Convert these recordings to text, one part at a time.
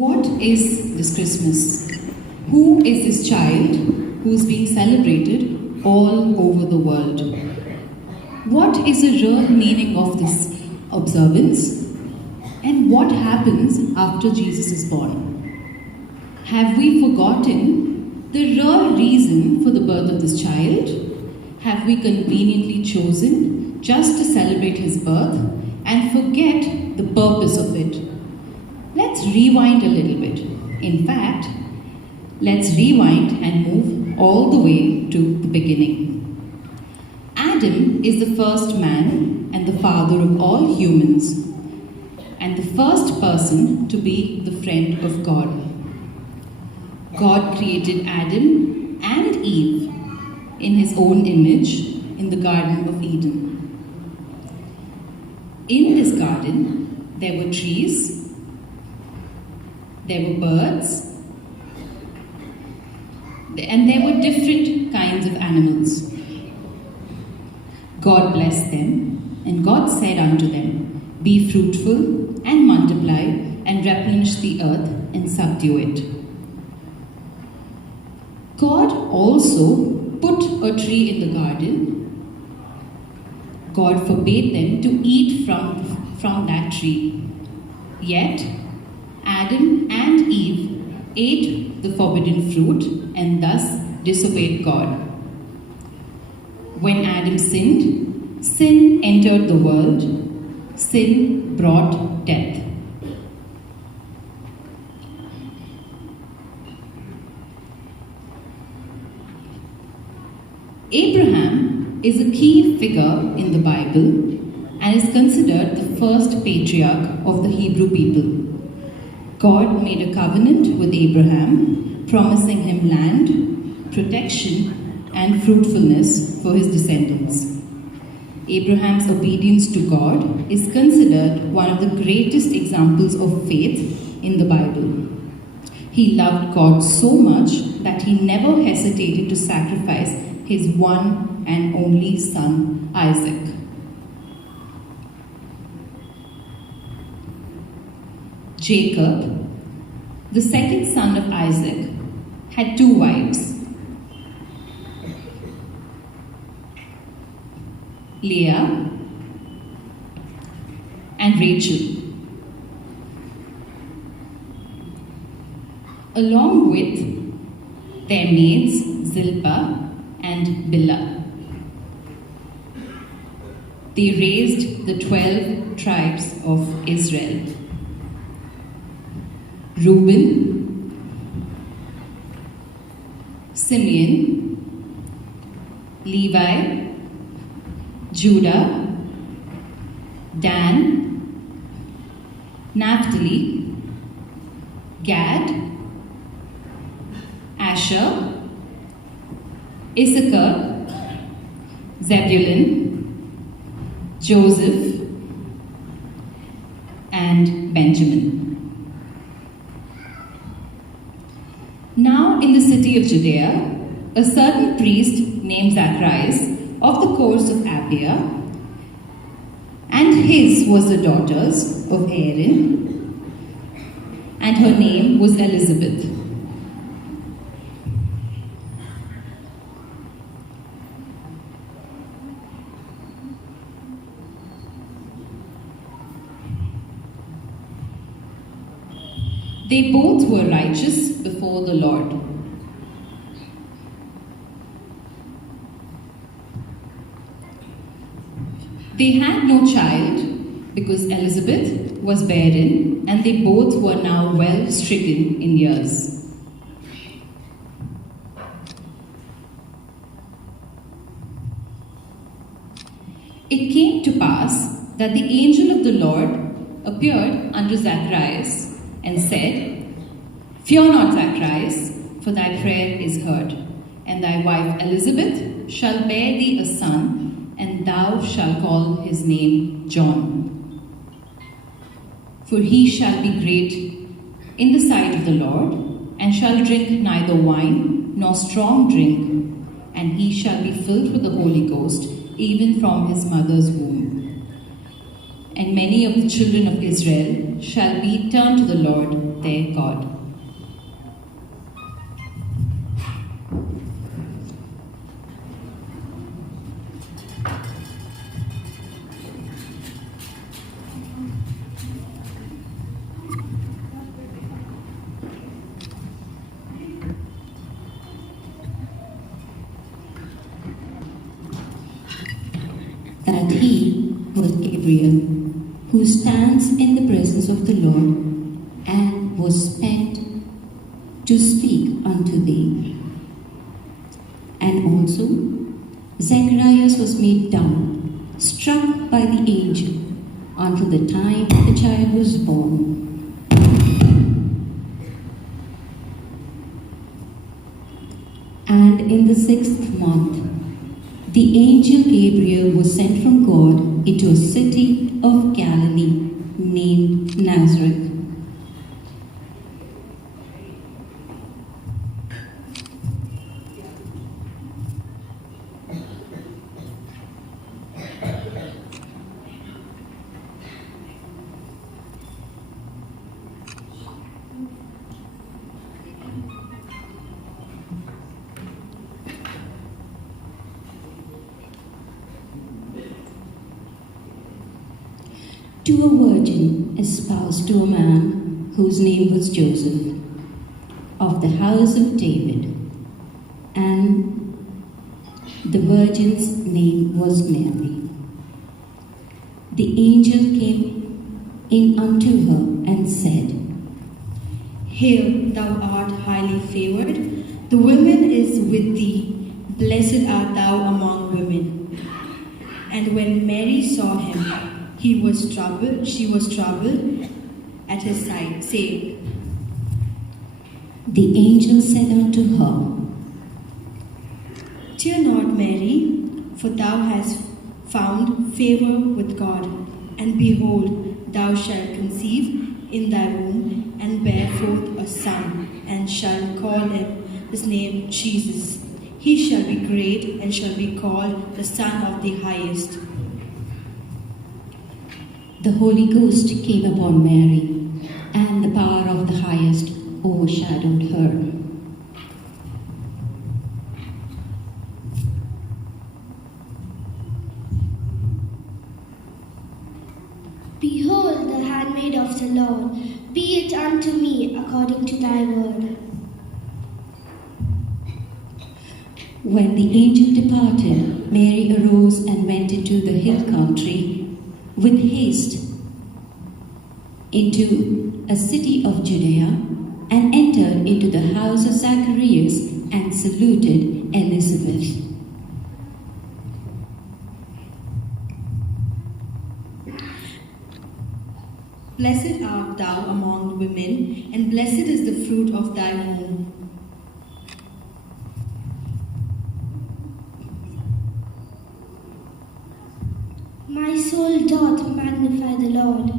What is this Christmas? Who is this child who is being celebrated all over the world? What is the real meaning of this observance? And what happens after Jesus is born? Have we forgotten the real reason for the birth of this child? Have we conveniently chosen just to celebrate his birth and forget the purpose of it? Let's rewind a little bit. In fact, let's rewind and move all the way to the beginning. Adam is the first man and the father of all humans, and the first person to be the friend of God. God created Adam and Eve in his own image in the Garden of Eden. In this garden, there were trees, there were birds, and there were different kinds of animals. God blessed them, and God said unto them, "Be fruitful and multiply and replenish the earth and subdue it." God also put a tree in the garden. God forbade them to eat from that tree. Yet, Adam and Eve ate the forbidden fruit and thus disobeyed God. When Adam sinned, sin entered the world. Sin brought death. Abraham is a key figure in the Bible and is considered the first patriarch of the Hebrew people. God made a covenant with Abraham, promising him land, protection, and fruitfulness for his descendants. Abraham's obedience to God is considered one of the greatest examples of faith in the Bible. He loved God so much that he never hesitated to sacrifice his one and only son, Isaac. Jacob, the second son of Isaac, had two wives, Leah and Rachel, along with their maids Zilpah and Bilhah. They raised the 12 tribes of Israel. Reuben, Simeon, Levi, Judah, Dan, Naphtali, Gad, Asher, Issachar, Zebulun, Joseph, and Benjamin. Now in the city of Judea, a certain priest named Zacharias of the course of Abia, and his was the daughters of Aaron, and her name was Elizabeth. They both were righteous before the Lord. They had no child because Elizabeth was barren and they both were now well stricken in years. It came to pass that the angel of the Lord appeared unto Zacharias and said, "Fear not, Zacharias, for thy prayer is heard, and thy wife Elizabeth shall bear thee a son, and thou shalt call his name John. For he shall be great in the sight of the Lord, and shall drink neither wine nor strong drink, and he shall be filled with the Holy Ghost, even from his mother's womb. And many of the children of Israel shall be turned to the Lord their God. That he was Gabriel, who stands in the presence of the Lord, and was sent to speak unto thee. And also Zacharias was made dumb, struck by the angel, until the time the child was born. And in the 6th month, the angel Gabriel was sent from God into a city of Galilee named Nazareth. To a virgin espoused to a man whose name was Joseph, of the house of David, and the virgin's name was Mary. The angel came in unto her and said, Hail, thou art highly favored, the woman is with thee, blessed art thou among women. And when Mary saw him, she was troubled at his sight, saying, The angel said unto her, Fear not, Mary, for thou hast found favor with God. And behold, thou shalt conceive in thy womb, and bear forth a son, and shall call his name Jesus. He shall be great, and shall be called the Son of the Highest. The Holy Ghost came upon Mary, and the power of the Highest overshadowed her. Behold, the handmaid of the Lord, be it unto me according to thy word. When the angel departed, Mary arose and went into the hill country with haste into a city of Judea, and entered into the house of Zacharias and saluted Elizabeth. Blessed art thou among women, and blessed is the fruit of thy womb. My soul doth magnify the Lord.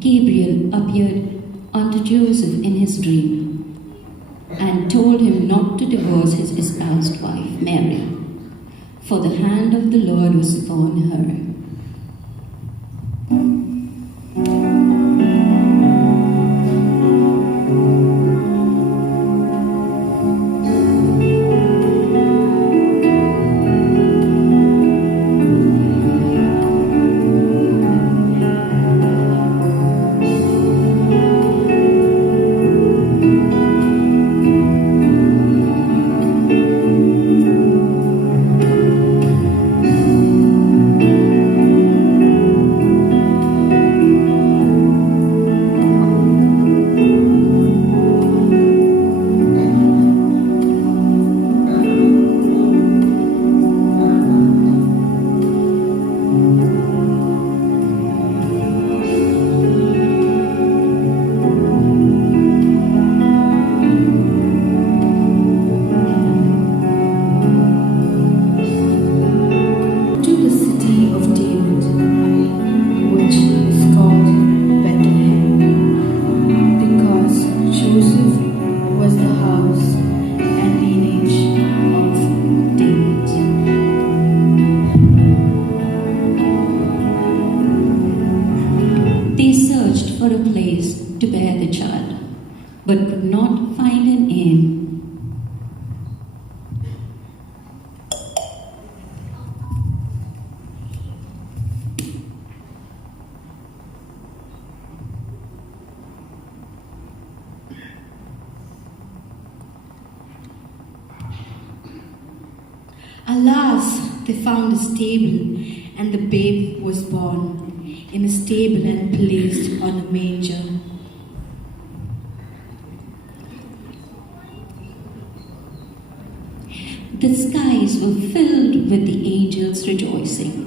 Gabriel appeared unto Joseph in his dream, and told him not to divorce his espoused wife, Mary, for the hand of the Lord was upon her. Alas, they found a stable, and the babe was born in a stable and placed on a manger. The skies were filled with the angels rejoicing.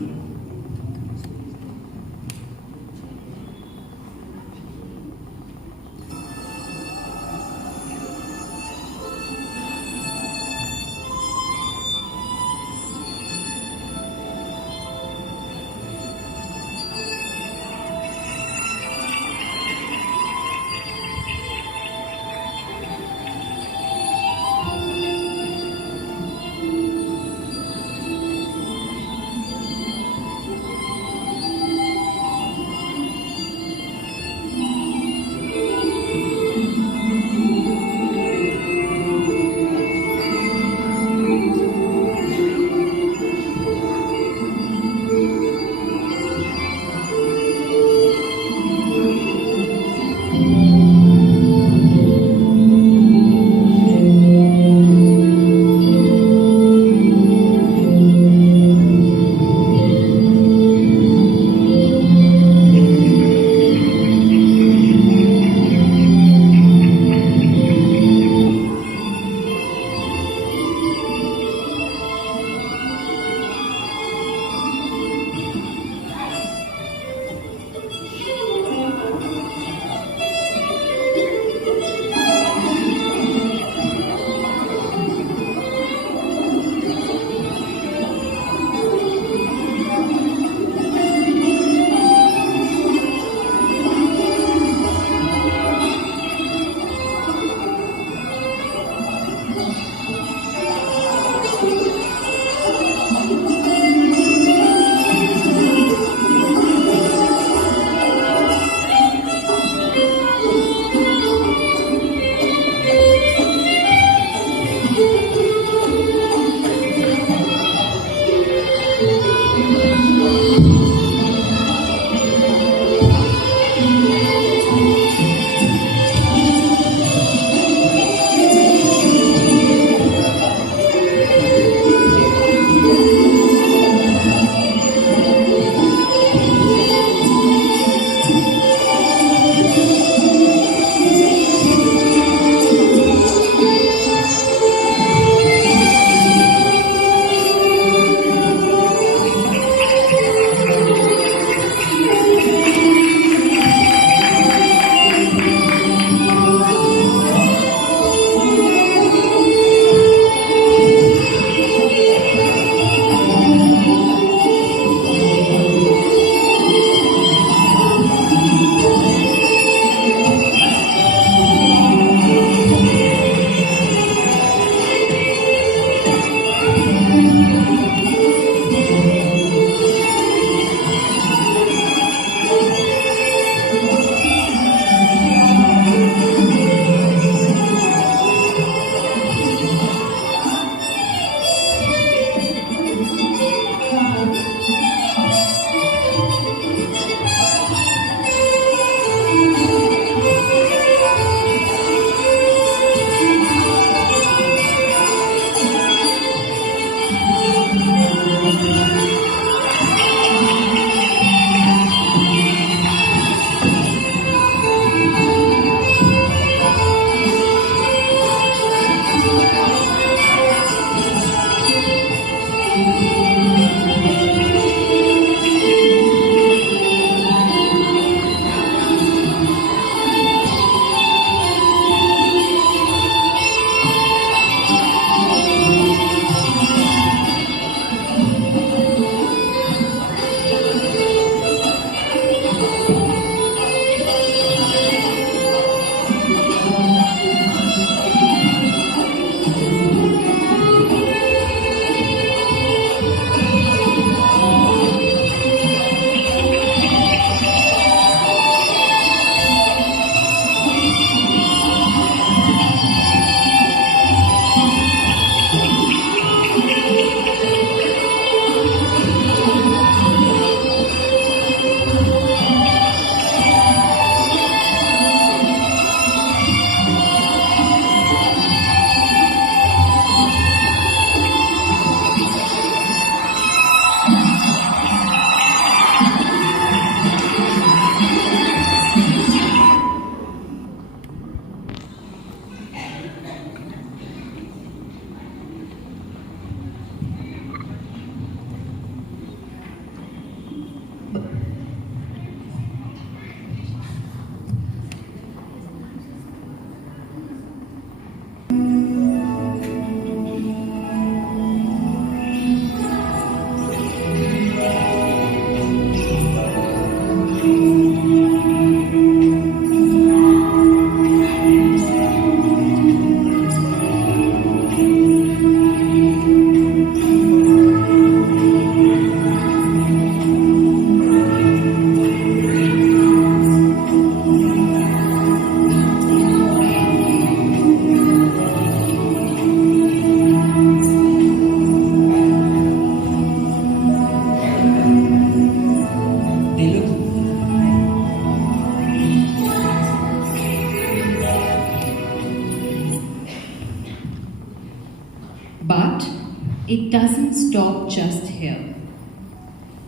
it doesn't stop just here.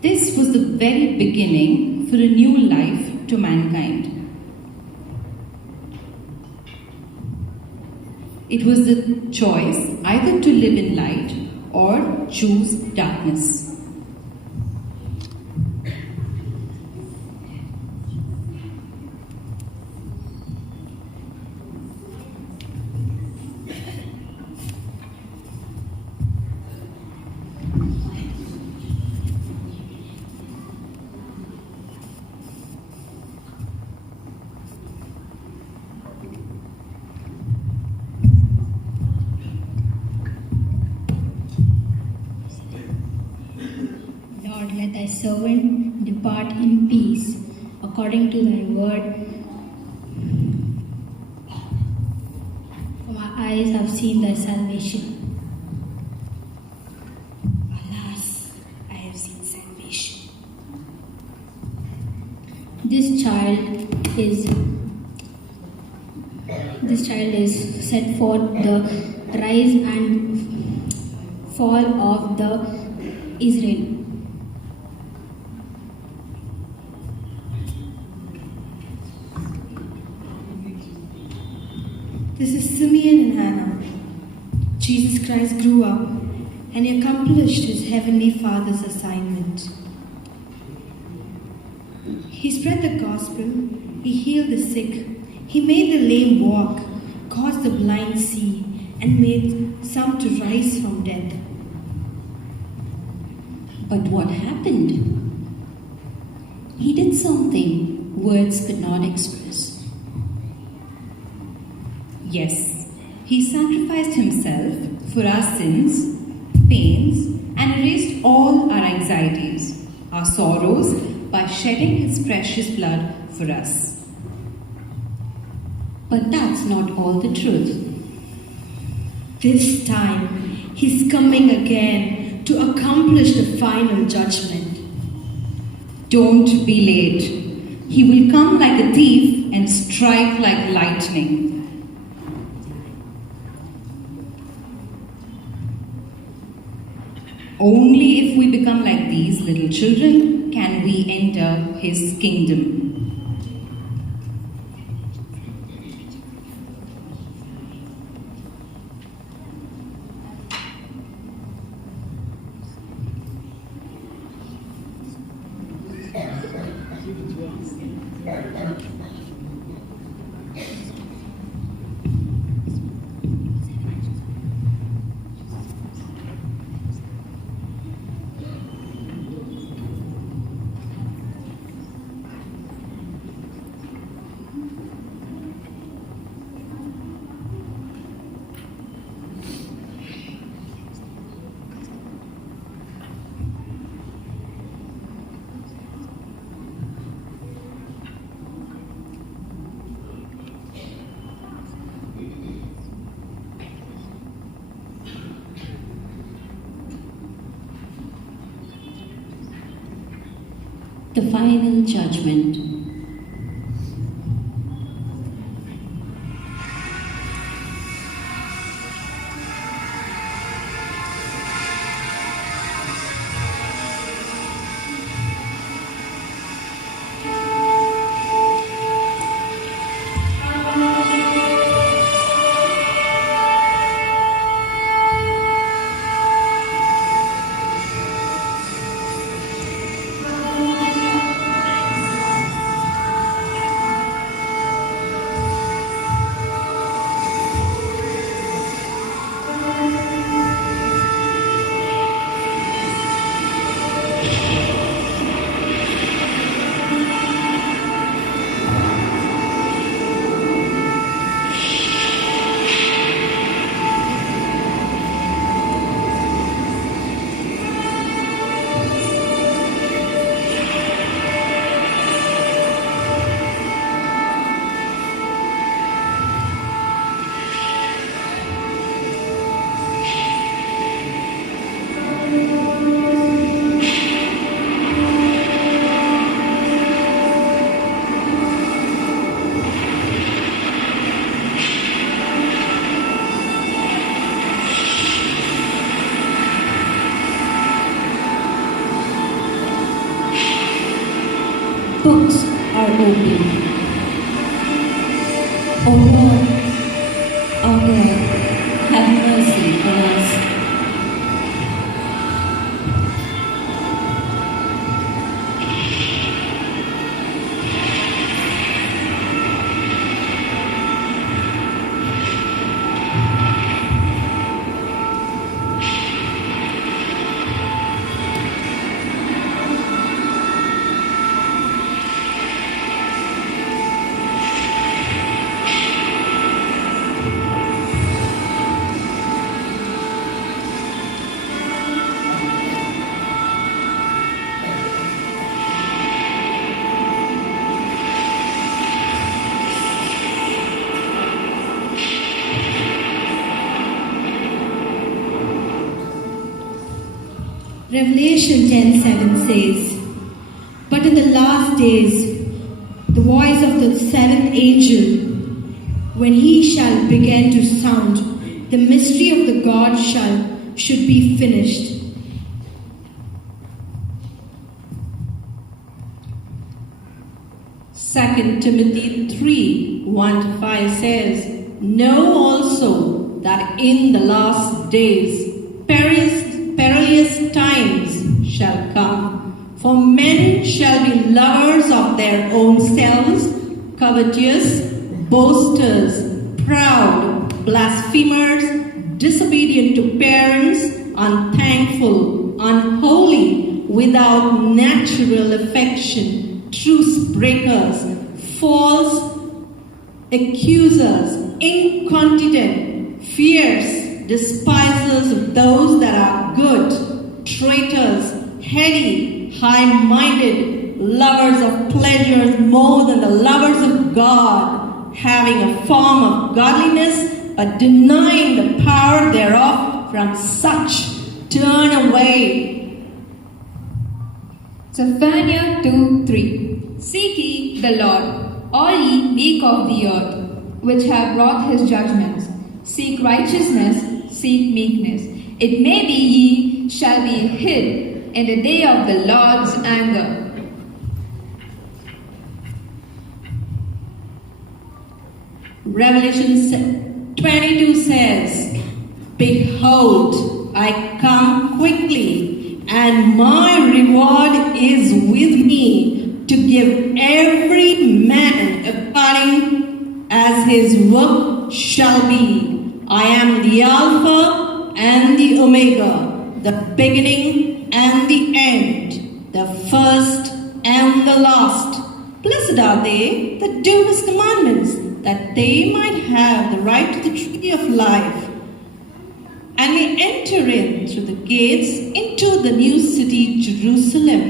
This was the very beginning for a new life to mankind. It was the choice either to live in light or choose darkness. Lord, let thy servant depart in peace, according to thy word. For my eyes have seen thy salvation. Alas, I have seen salvation. This child is set forth the rise and fall of the Israel. This is Simeon and Hannah. Jesus Christ grew up and he accomplished his heavenly Father's assignment. He spread the gospel, he healed the sick, he made the lame walk, caused the blind see, and made some to rise from death. But what happened? He did something words could not express. Yes, he sacrificed himself for our sins, pains, and erased all our anxieties, our sorrows, by shedding his precious blood for us. But that's not all the truth. This time, he's coming again to accomplish the final judgment. Don't be late. He will come like a thief and strike like lightning. Only if we become like these little children can we enter his kingdom. The final judgment. books are open. O Lord, our God, have mercy on us. Revelation 10:7 says, "But in the last days, the voice of the seventh angel, when he shall begin to sound, the mystery of the God should be finished." Second Timothy 3:1-5 says, "Know also that in the last days perilous times shall come. For men shall be lovers of their own selves, covetous, boasters, proud, blasphemers, disobedient to parents, unthankful, unholy, without natural affection, truce breakers, false accusers, incontinent, fierce, despisers of those that are good, traitors, heady, high-minded, lovers of pleasures more than the lovers of God, having a form of godliness, but denying the power thereof. From such turn away." Zephaniah 2:3. Seek ye the Lord, all ye meek of the earth, which have wrought his judgments. Seek righteousness, seek meekness. It may be ye shall be hid in the day of the Lord's anger. Revelation 22 says, "Behold, I come quickly, and my reward is with me to give every man according as his work shall be. I am the Alpha and the Omega, the beginning and the end, the first and the last. Blessed are they that do his commandments, that they might have the right to the tree of life, and may enter in through the gates into the new city Jerusalem.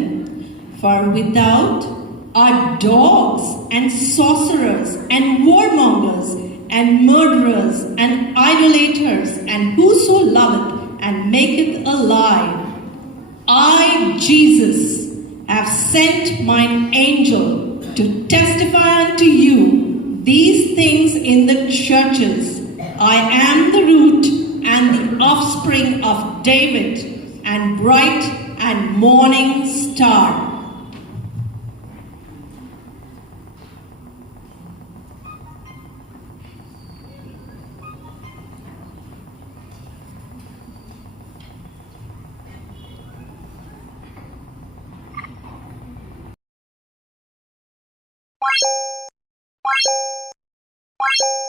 For without are dogs and sorcerers and warmongers and murderers and idolaters, and whoso loveth and maketh a lie. I, Jesus, have sent mine angel to testify unto you these things in the churches. I am the root and the offspring of David, and bright and morning star." Bye.